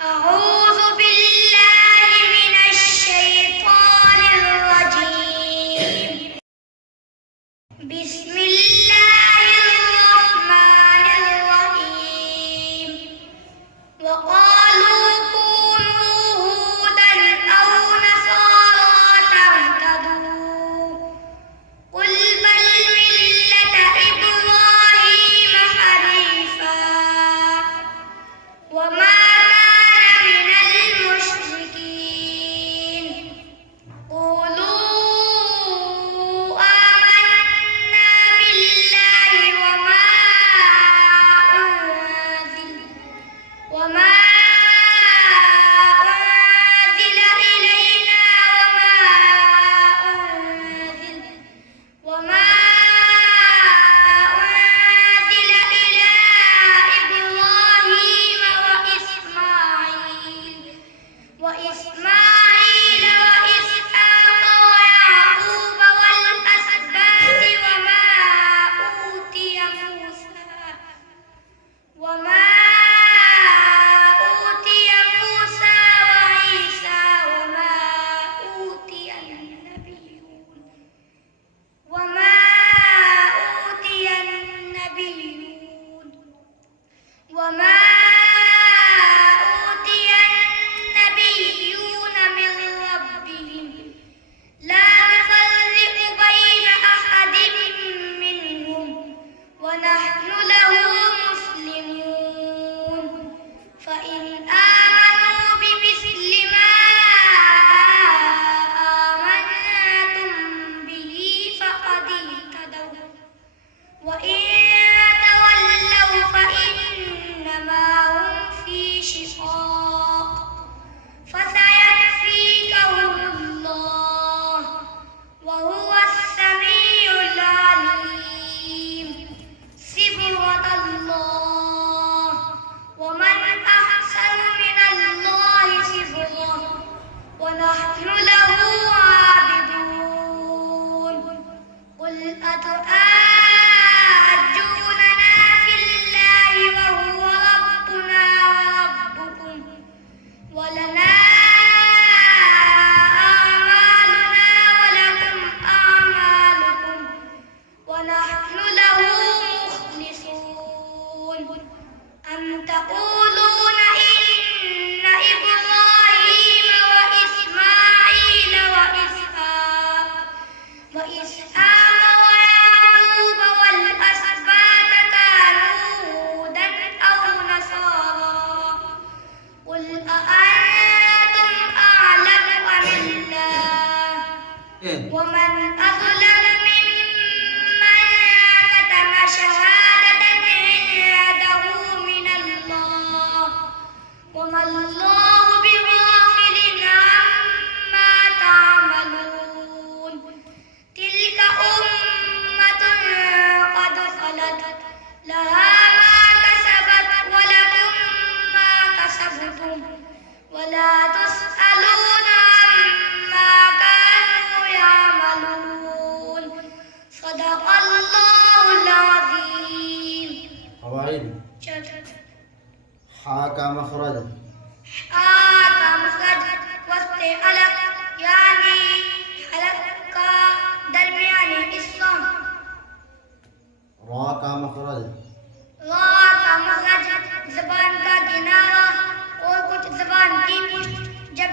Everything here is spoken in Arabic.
أعوذ بالله من الشيطان الرجيم. بسم الله الرحمن الرحيم. وقالوا كونوا هودا أو نصارى تهتدوا قل بل ملة إبراهيم حنيفا وما وإسماعيل وإسحاق ويعقوب والأسباط وما أوتي موسى وعيسى وما أوتي النبيون وما من ربهم لا نفرق بين أحد منهم ونحن له مسلمون فإن آمنوا بمثل ما آمنتم به فقد اهتدوا وإن تولوا فإنما هم في شقاق فسيكفيكهم الله وهو السميع العليم. صبغة الله ومن أحسن من الله صبغة ونحن له عابدون. قل أتحاجوننا في الله وهو ربنا وربكم ولنا أعمالنا ولكم أعمالكم ونحن له مخلصون. أم تقولون إن إبراهيم وإسماعيل وإسحاق ويعقوب والأسباط كانوا هودا أو نصارى قل أأنتم أعلم أم الله ومن أظلم ممن كتم شهادة عنده من الله وما الله بغافل عما تعملون. تلك أمة قد خلت لها ما كسبت ولكم ما كسبتم ولا تسألون عما كانوا يعملون. صدق الله العظيم. قواعد حاك مخرج وسط علق يعني حلق का दरमियानी हिस्सा. را का मखरज जबान का किनारा और कुछ जबान की पुष्ट जब